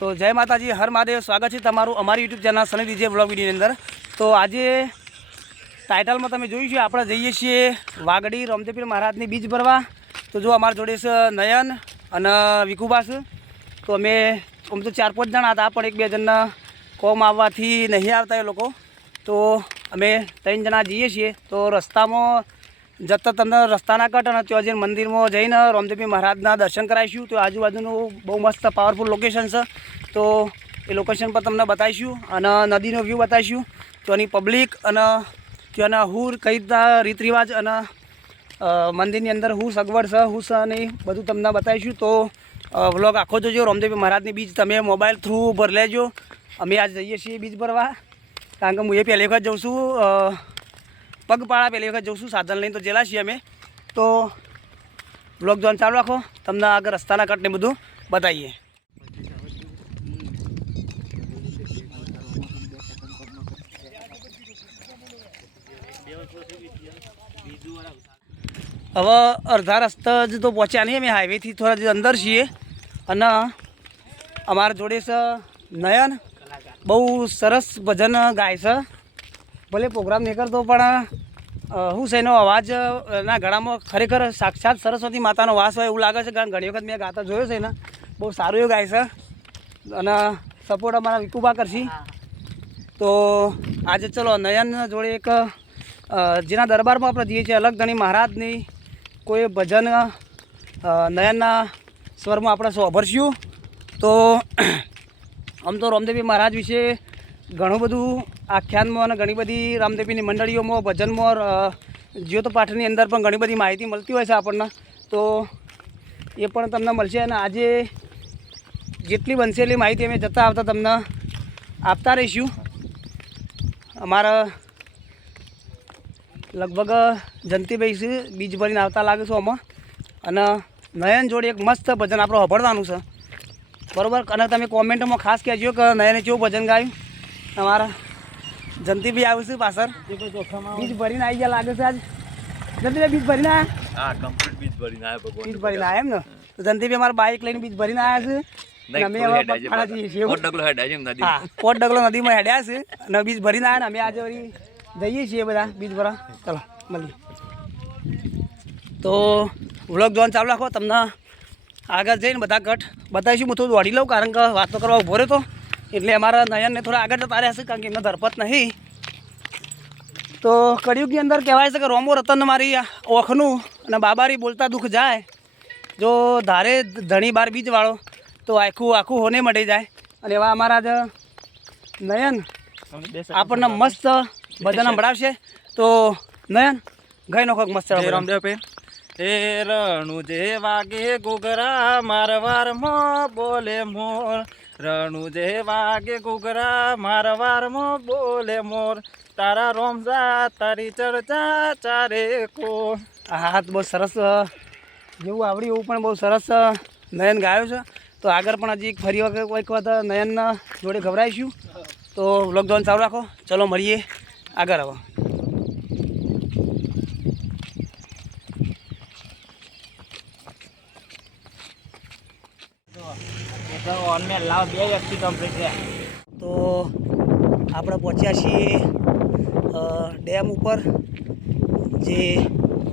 તો જય માતાજી, હર મહાદેવ. સ્વાગત છે તમારું અમારી YouTube channel Sunny DJ blog અંદર. તો આજે ટાઇટલમાં તમે જોયું છે, આપણે જઈએ છીએ વાગડી રમદેપીર મહારાજની બીજ ભરવા. તો જો અમારા જોડે છે નયન અને વિકુબા તો અમે આમ તો ચાર પાંચ જણા હતા, પણ એક બે જણના કોમ આવવાથી નહીં આવતા એ લોકો. તો અમે ત્રણ જણા જઈએ છીએ. તો રસ્તામાં જતા તમને રસ્તાના કટ અને ત્યાં જઈને મંદિરમાં જઈને રામદેવી મહારાજના દર્શન કરાવીશું. તો આજુબાજુનું બહુ મસ્ત પાવરફુલ લોકેશન છે. તો એ લોકેશન પર તમને બતાવીશું અને નદીનો વ્યૂ બતાવીશું. ત્યાંની પબ્લિક અને ત્યાંના હુર કઈ રીતના રીત રિવાજ અને મંદિરની અંદર હું સગવડ છે, હું છે નહીં બધું તમને બતાવીશું. તો વ્લોગ આખો જોજો. રામદેવી મહારાજની બીજ તમે મોબાઈલ થ્રુ ભર લેજો. અમે આજ જઈએ છીએ બીજ ભરવા. કારણ કે હું એ પહેલી વખત જઉં છું. પગપાળા પહેલી વખત જઉં છું, સાધન લઈને તો જેલા છીએ અમે. તો બ્લોગ જોવાનું ચાલુ રાખો. તમને આગળ રસ્તાના કટને બધું બતાવીએ. હવે અડધા રસ્તા જ તો પહોંચ્યા નહીં અમે હાઈવેથી થોડા જ અંદર છીએ. અને અમારા જોડે છે નયન. બહુ સરસ ભજન ગાય છે. ભલે પ્રોગ્રામ નહીં કરતો પણ હું શું છે એનો અવાજ ના ગળામાં ખરેખર સાક્ષાત સરસ્વતી માતાનો વાસ હોય એવું લાગે છે. કારણ ઘણી વખત મેં ગાતા જોયો છે ને બહુ સારું એવું ગાય છે. અને સપોર્ટ અમારા વિકુબા કરશી તો આજે ચલો નયન જોડે એક જેના દરબારમાં આપણે જઈએ છીએ અલગ ધણી મહારાજની કોઈ ભજન નયનના સ્વરમાં આપણે સોભરશું તો આમ તો રામદેવી મહારાજ વિશે ઘણું બધું આખ્યાનમાં અને ઘણી બધી રામદેવીની મંડળીઓમાં ભજનમાં અ, જ્યોત પાઠની અંદર પણ ઘણી બધી માહિતી મળતી હોય છે આપણને. તો એ પણ તમને મળશે અને આજે જેટલી બનશે એટલી માહિતી અમે જતાં આવતા તમને આપતા રહીશું. અમારા લગભગ જંતીભાઈ બીજ ભરીને આવતા લાગે છે આમાં. અને નયન જોડે એક મસ્ત ભજન આપણે સાંભળવાનું છે. બરોબર? અને તમે કોમેન્ટમાં ખાસ કહેજો કે નયને કેવું ભજન ગાયું? અમારા જંતીભાઈ આવ્યું છે પાછળ. બીજ ભરીને આવી ગયા લાગે છે આજ. જંતી બીજ ભરીને આવ્યા હા કમ્પ્લીટ બીજ ભરીને આવ્યા ભગવાન બીજ ભરીને આવ્યા એમ ને? તો જંતીભાઈ અમારા બાઇક લઈને બીજ ભરીને આવ્યા છે. અમે પોટ ડગલો નદીમાં. હેડ્યા છે અને બીજ ભરીને આવ્યા ને અમે આજે વળી જઈએ છીએ બધા બીજ ભરા ચલો મળીએ. તો વ્લોગ જોવાનું ચાલુ રાખો તમને આગળ જઈને બધા કટ બતાવીશું. હું થોડું દોડી લઉં કારણ કે વાતો કરવા ઊભો રહ્યો તો. એટલે અમારા નયનને થોડા આગળ જતા રહેશે કારણ કે એમને ધરપત નહીં. તો કળિયુગની અંદર કહેવાય છે કે રોમો રતન મારી ઓખનું અને બાબારી બોલતા દુઃખ જાય. જો ધારે ધણી બાર બીજવાળો તો આખું આખું હોને મળી જાય. અને એવા અમારા જ નયન આપણને મસ્ત ભજન સંભળાવશે. તો નયન ગઈ નોખો મસ્ત જય રામદેવ પે. એ રણુ જે વાગે ઘૂઘરા મારવાર મો બોલે મોર. રણુ જે વાગે ઘૂઘરા મારવારમાં બોલે મોર. તારા રોમઝા, તારી ચર્ચા ચારે કો હાથ બહુ સરસ જેવું આવડ્યું એવું પણ બહુ સરસ નયન ગાયો છે. તો આગળ પણ હજી ફરી વખત કોઈક વખત નયન જોડે ગભરાઈશું. તો લોકડાઉન ચાલુ રાખો. ચલો મળીએ. આગળ હવે તો આપણે પહોંચ્યા છીએ ડેમ ઉપર, જે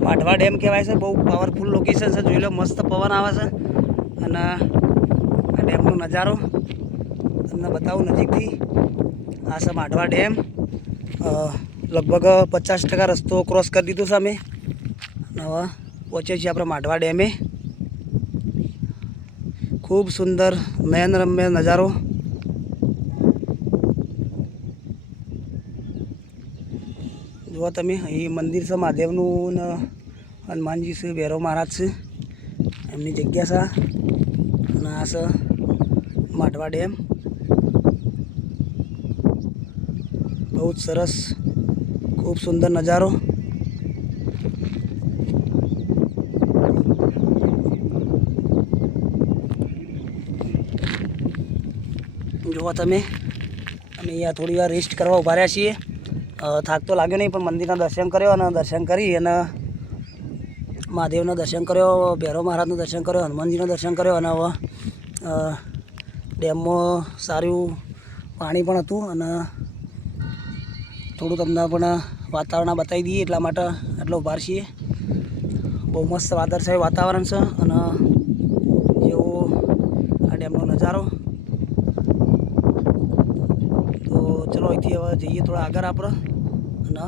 માઢવા ડેમ કહેવાય છે, બહુ પાવરફુલ લોકેશન છે, જોઈ લો, મસ્ત પવન આવે છે. અને આ ડેમનો નજારો તમને બતાવું નજીકથી. આ છે માઢવા ડેમ. લગભગ પચાસ ટકા રસ્તો ક્રોસ કરી દીધો છે અમે. હવે પહોંચ્યા છીએ આપણે માઢવા ડેમે. ખૂબ સુંદર નયનરમ્ય નજારો. જુઓ તમે, અહીં મંદિર છે, મહાદેવનું હનુમાનજી છે, ભૈરવ મહારાજ છે. એમની જગ્યા છે. અને આ છે માટવા ડેમ. બહુ જ સરસ, ખૂબ સુંદર નજારો. જુઓ તમે. અમે અહીંયા થોડી વાર રેસ્ટ કરવા ઊભા રહ્યા છીએ. થાક તો લાગ્યો નહીં, પણ મંદિરના દર્શન કર્યો અને દર્શન કરી અને મહાદેવના દર્શન કર્યો, ભૈરવ મહારાજનું દર્શન કર્યો, હનુમાનજીનું દર્શન કર્યો અને હવે ડેમમાં સારું પાણી પણ હતું અને થોડું તમને પણ વાતાવરણ બતાવી દઈએ એટલા માટે આટલો ઉભાર છીએ. બહુ મસ્ત વાદળછાયું વાતાવરણ છે અને જેવો આ ડેમનો નજારો તો ચલો અહીંથી હવે થોડા આપણે અને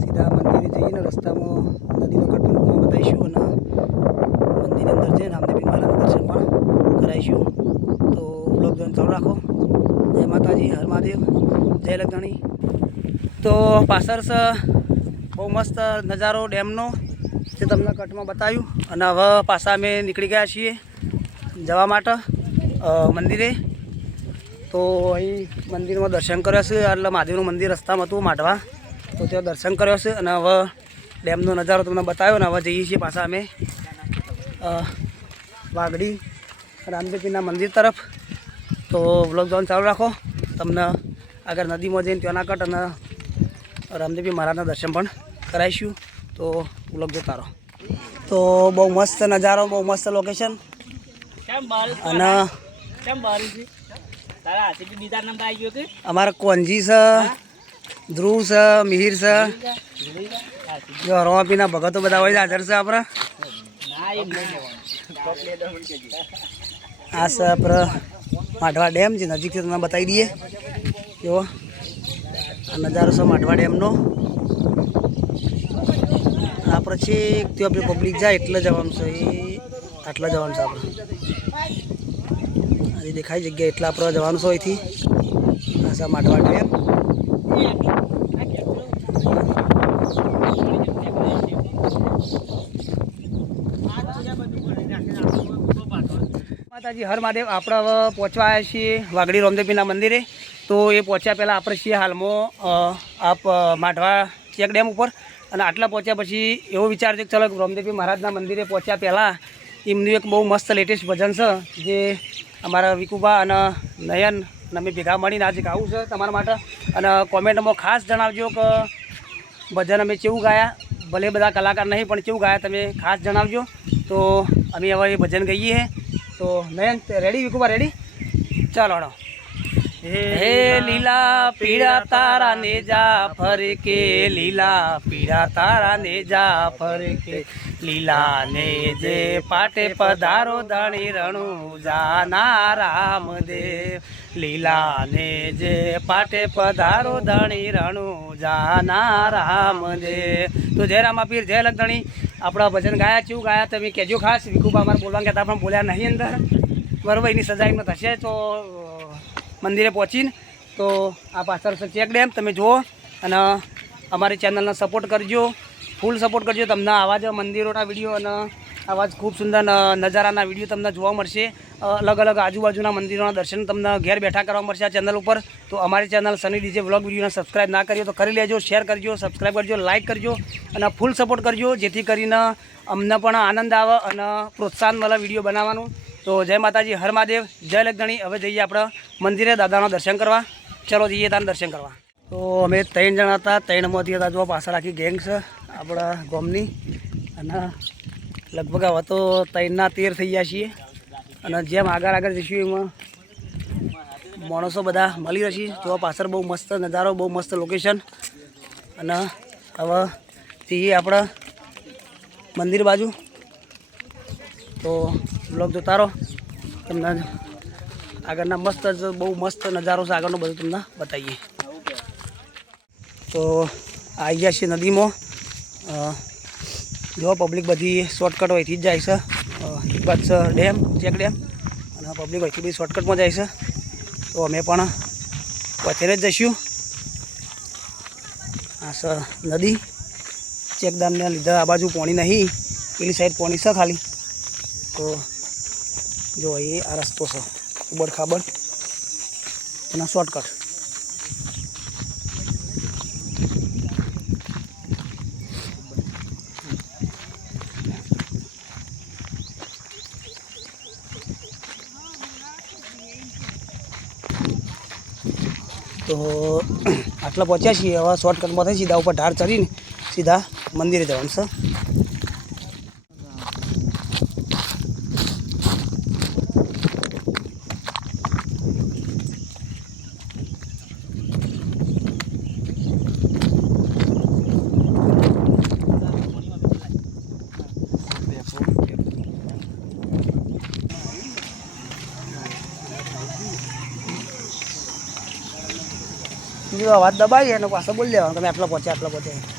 સીધા મંદિરે જઈને રસ્તામાં નદીનો કટ બતાવીશું અને મંદિરની અંદર જઈને રામદેવી મહારાજના દર્શન પણ કરાવીશું. તો બ્લોગ જોઈને ચાલુ રાખો. જય માતાજી, હર મહાદેવ, જય લગણી તો પાછળ છે બહુ મસ્ત નજારો ડેમનો જે તમને કટમાં બતાવ્યું. અને હવે પાછા અમે નીકળી ગયા છીએ જવા માટે મંદિરે. તો અહીં મંદિરમાં દર્શન કર્યા છે. એટલે મહાદેવનું મંદિર રસ્તામાં હતું માટવા તો ત્યાં દર્શન કર્યો છે અને હવે ડેમનો નજારો તમને બતાવ્યો ને હવે જઈએ છીએ પાછા અમે વાગડી રામદેવપીના મંદિર તરફ. તો બ્લોગ જોવાનું ચાલુ રાખો. તમને આગળ નદીમાં જઈને ત્યાંના કટ અને રામદેવપી મહારાજના દર્શન પણ કરાવીશું. તો બ્લોગ જોતા રહો. તો બહુ મસ્ત નજારો બહુ મસ્ત લોકેશન અને કેમ બારીશ? તારા હાથે બી બીજા નંબર આવી ગયો કે? અમારા કોંજી છે ધ્રુવ છે મિહિર છે. જો રોમાપીના ભગતો બધા હોય હાજર છે આપણે. આ છે આપણે માઢવા ડેમ છે નજીકથી તમને બતાવી દઈએ. જો આ નજારો છે માઢવા ડેમનો. આપણે છેક ત્યાં આપણે પબ્લિક જાય એટલે જવાનું છે એ આટલા જવાનું છે આપણે. આ દેખાય જગ્યા એટલા પર જવાનું છે અહીંથી. આ માટવા ડેમ માતાજી, હર મહાદેવ. આપણે પહોંચવા આવ્યા છીએ વાગડી રામદેવપીરના મંદિરે. તો એ પહોંચ્યા પહેલાં આપણે છીએ હાલમાં આપ માઢવા ચેક ડેમ ઉપર. અને આટલા પહોંચ્યા પછી એવો વિચાર છે કે ચલો રોમદેવી મહારાજના મંદિરે પહોંચ્યા પહેલાં. એમનું એક બહુ મસ્ત લેટેસ્ટ ભજન છે, જે અમારા વિકુબા અને નયન અને અમે ભેગા મળીને આજે ગાવું છે તમારા માટે. અને કોમેન્ટમાં ખાસ જણાવજો કે ભજન અમે કેવું ગાયા? ભલે બધા કલાકાર નહીં, પણ કેવું ગાયા તમે ખાસ જણાવજો. તો અમે હવે ભજન ગઈએ. તો નયન રેડી વિકુબા રેડી ચાલો હડો હે લીલા પીળા તારા ને જા ફરકે લીલા પીળા તારા ને જા ફરકે લીલા ને જે પાટે પધારો ધણી રણુ જાના રામદેવ લીલા ને જે પાટે પધારો ધણી રણુ જાના રામદેવ. તો જય રામાપીર જય લગધણી આપણા ભજન ગાયા ચું ગાયા તમે કહેજો ખાસ. વિકુબા અમારે બોલવાનું કહેતા પણ બોલ્યા નહીં અંદર. બરોબર એની સજા એમને થશે તો મંદિરે પહોંચીને તો આ પાછળ છે ચેક તમે જુઓ અને અમારી ચેનલને સપોર્ટ કરજો ફૂલ સપોર્ટ કરજો. તમને આવા જ મંદિરોના વીડિયો અને આવા જ ખૂબ સુંદર નજારાના વીડિયો તમને જોવા મળશે. અલગ અલગ આજુબાજુના મંદિરોના દર્શન તમને ઘેર બેઠા કરવા મળશે આ ચેનલ ઉપર. તો અમારી ચેનલ સની ડીજે વ્લોગ વિડીયોને સબસ્ક્રાઈબ ના કરીએ તો કરી લેજો શેર કરજો સબસ્ક્રાઈબ કરજો લાઇક કરજો અને ફૂલ સપોર્ટ કરજો, જેથી કરીને અમને પણ આનંદ આવે અને પ્રોત્સાહન મળે વીડિયો બનાવવાનું. તો જય માતાજી, હર મહાદેવ, જય લગધણી હવે જઈએ આપણે મંદિરે દાદાના દર્શન કરવા. ચલો જઈએ તાને દર્શન કરવા. તો અમે ત્રણ જણા હતા ત્રણમાંથી હતા. જો પાછળ આખી ગેંગ છે, આપણા ગોમની. અને લગભગ હવે તો ત્રણના તેર થઈ ગયા છીએ. અને જેમ આગળ આગળ જઈશું, એમાં માણસો બધા મળી રહેશે. જોવા પાછળ બહુ મસ્ત નજારો, બહુ મસ્ત લોકેશન અને હવે જઈએ આપણે મંદિર બાજુ. તો બ્લોગ જોતા રહો. તમને આગળના મસ્ત બહુ મસ્ત નજારો છે, આગળનો બધું તમને બતાવીએ. તો આવી ગયા છીએ નદીમાં. જો પબ્લિક બધી શોર્ટકટ હોયથી જ જાય છે. એક બાદ છે ડેમ, ચેક ડેમ. અને પબ્લિક હોયથી બધી શોર્ટકટમાં જાય છે. તો અમે પણ પહોંચીને જ જઈશું. આ સર નદી. ચેકડામને લીધે આ બાજુ પાણી નહીં. પેલી સાઈડ પાણી છે ખાલી. તો જો એ આ રસ્તો છે. ઉબડ ખાબડ અને શોર્ટકટ તો આટલા પહોંચ્યા છીએ. હવે શોર્ટકટમાં થઈ સીધા ઉપર ઢાળ ચડીને સીધા મંદિરે જવાનું છે. બીજો અવાજ દબાવીએ અને પાછો બોલી દેવાનો તમે આટલા પહોંચ્યા આટલા પહોંચ્યા.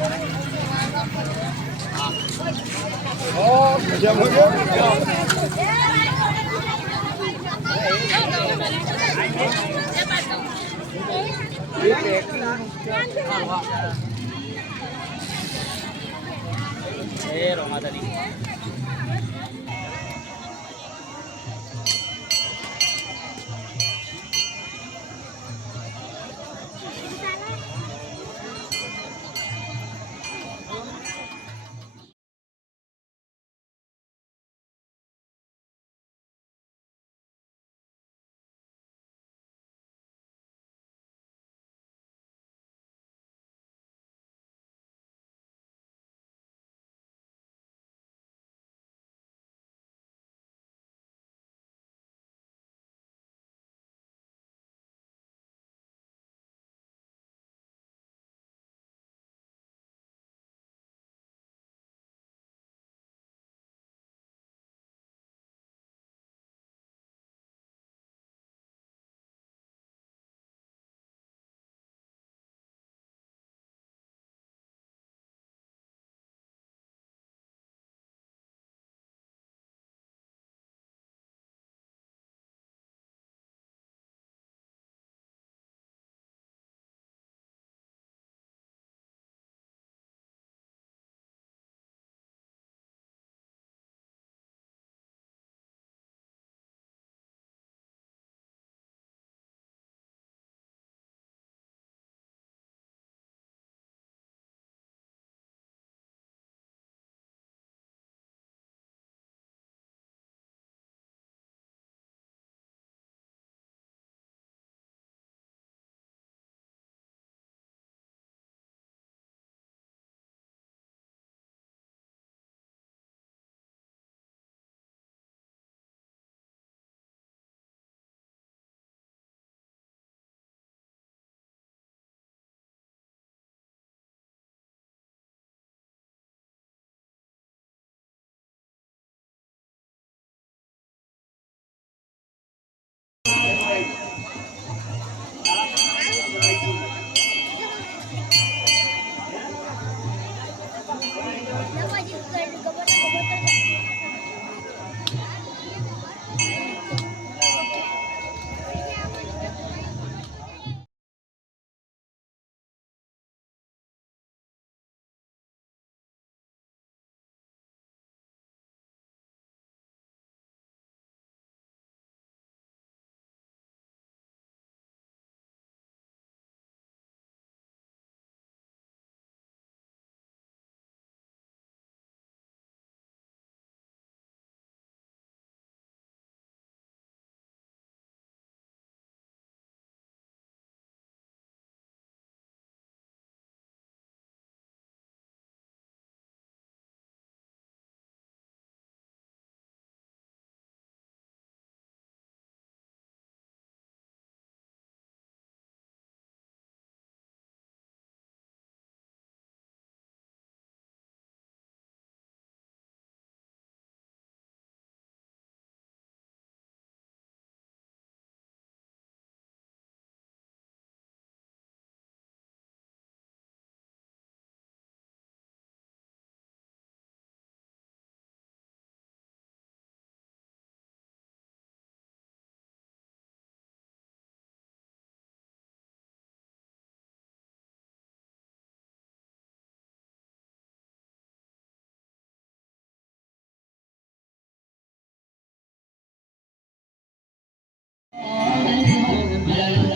Yeah.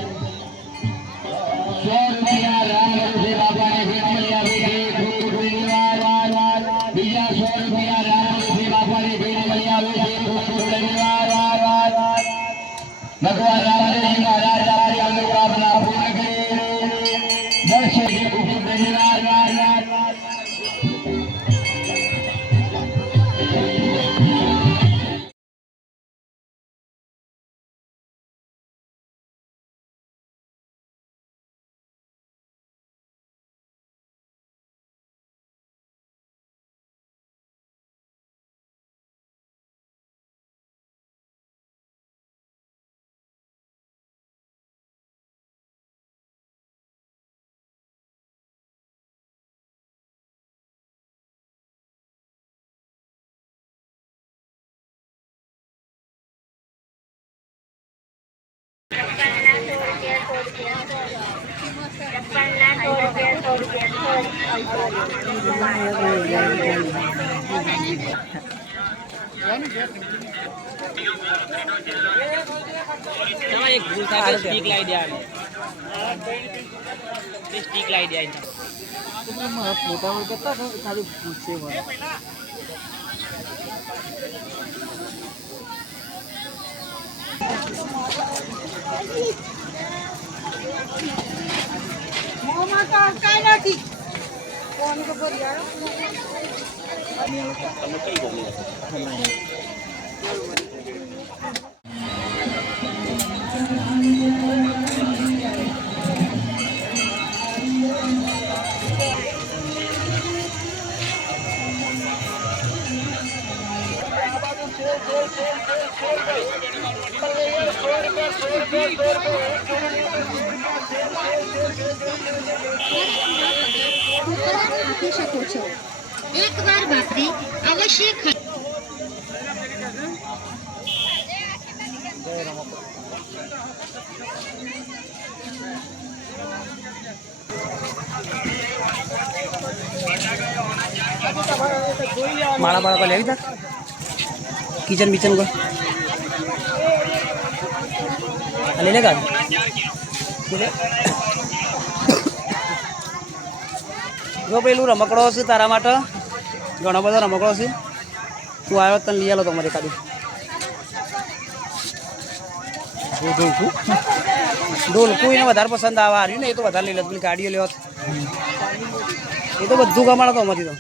તમારે એક ભૂલ થાય સ્ટીક લાવી દેવાની. તે સ્ટીક લાવી દેવાની મોંમાં તો કાંઈ નથી. ફોન તો ભરી અવશ્ય માળા બાળા કોઈ લેવી તા કિચન બિચન કોઈ? લઈ લે લે. જો પેલું રમકડો છે તારા માટે. ઘણો બધો રમકડો છે. તું આવ્યો તને લઈ આલો તમારી કાઢી ઢોલકું? એને વધારે પસંદ આવે. હાર્યું ને એ તો વધારે લઈ લે. ગાડીઓ લેવા એ તો બધું કમાડો તો અમારી તો.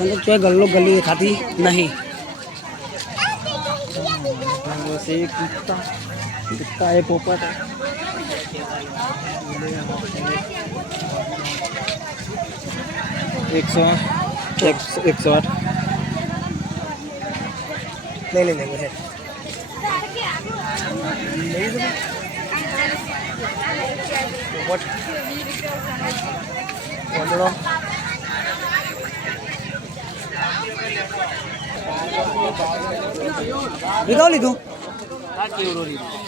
मतलब जो है गल्लो गली खाती नहीं। वैसे कुत्ता कुत्ता है पोपट है। एक सौ एक एक सौ आठ। ले ले लेंगे है पोपट। કોંદડો લીધો? લીધું?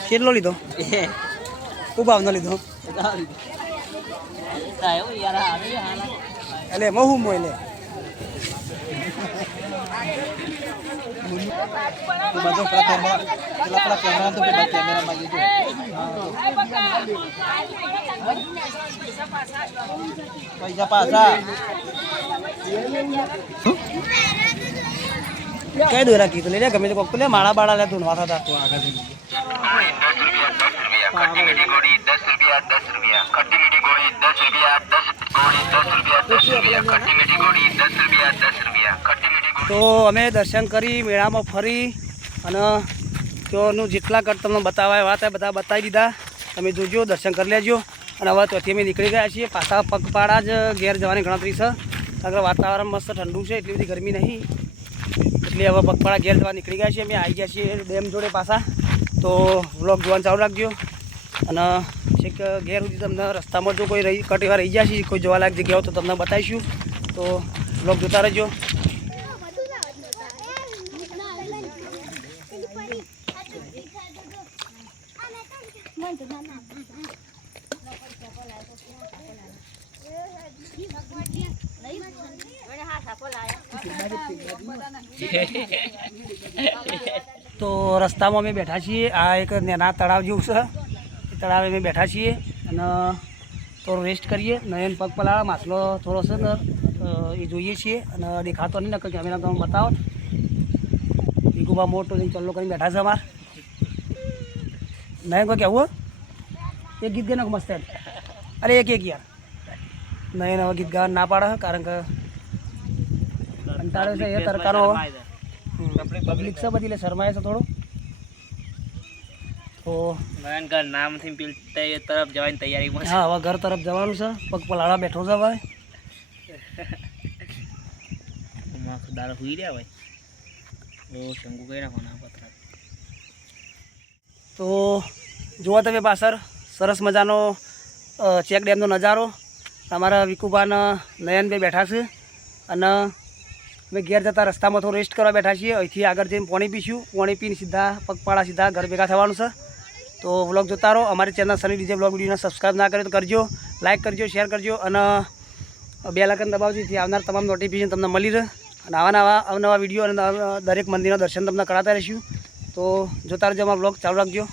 કેટલો લીધો? શું ભાવનો લીધો? એટલે એમાં હું મોય લે? બધો પેલા કેમેરા પેલા કેમેરા તો પેલા કેમેરા માં લીધું. પૈસા પાછા. કઈ દોરા કીધું? લે, ગમે તે કોક લે, માળા બાળા લે ધૂનવા થતા. તો આગળ જઈને તો અમે દર્શન કરી મેળામાં ફરી અને ત્યોનું જેટલા કટ તમને બતાવાય, વાત બધા બતાવી દીધા. તમે જોજો, દર્શન કરી લેજો. અને હવે ત્યાંથી અમે નીકળી ગયા છીએ. પાછા પગપાળા જ ઘેર જવાની ગણતરી છે. કારણ વાતાવરણ મસ્ત ઠંડુ છે, એટલી બધી ગરમી નહીં. એટલે હવે પગપાળા ઘેર જવા નીકળી ગયા છીએ. અમે આવી ગયા છીએ ડેમ જોડે પાછા. તો વ્લોગ જોવાનું ચાલુ રાખજો. અને છેક ઘેર સુધી તમને રસ્તામાં જો કોઈ રહી, કટ એવા રહી ગયા છે કોઈ જોવાલાયક જગ્યાઓ તો તમને બતાવીશું. તો વ્લોગ જોતા રહેજો. તો રસ્તામાં અમે બેઠા છીએ. આ એક નેના તળાવ જેવું છે. એ તળાવે અમે બેઠા છીએ અને થોડો રેસ્ટ કરીએ. નયન પગ પલાળા માછલો થોડો છે ને એ જોઈએ છીએ. અને દેખાતો નહીં, નકર કેમેરા તમે બતાવો ભીગુભા મોટો લઈને ચલ્લો કરીને બેઠા છે અમાર. નયન કોઈ કહેવું એક ગીત ગાને મસ્ત એમ. અરે એક એક યાર. નયન હવે ગીત ગાવા ના પાડે, કારણ કે કંટાળો છે એ તરકારો પબ્લિક છે બધી એટલે શરમાય છે થોડું. તો ભયંકર નામથી પેલ તે તરફ જવાની તૈયારીમાં હા હવે ઘર તરફ જવાનું છે. પગ પલાળા બેઠો છે ભાઈ. દાડો હુઈ રહ્યા ભાઈ ઓ શંકુ કઈ નાખવાના પથરા તો જુઓ તમે પાછળ સરસ મજાનો ચેક ડેમનો નજારો. તમારા વિકુભાન નયનભાઈ બેઠા છે. અને અમે ઘેર જતા રસ્તામાં થોડું રેસ્ટ કરવા બેઠા છીએ. અહીંથી આગળ જઈને પાણી પીશું. પાણી પીને સીધા પગપાળા સીધા ઘર ભેગા થવાનું છે. તો વ્લોગ જોતા રહો. અમારી ચેનલ સની ડીજે વ્લોગ વિડીયોને સબસ્ક્રાઈબ ના કર્યો તો કરજો. લાઇક કરજો શેર કરજો અને બે લાખન દબાવજો. જેથી આવનાર તમામ નોટિફિકેશન તમને મળી રહે. અને આવા નવા અવનવા વીડિયો અને દરેક મંદિરના દર્શન તમને કરાતા રહીશું. તો જોતા રહેજો અમારો વ્લોગ ચાલુ રાખજો.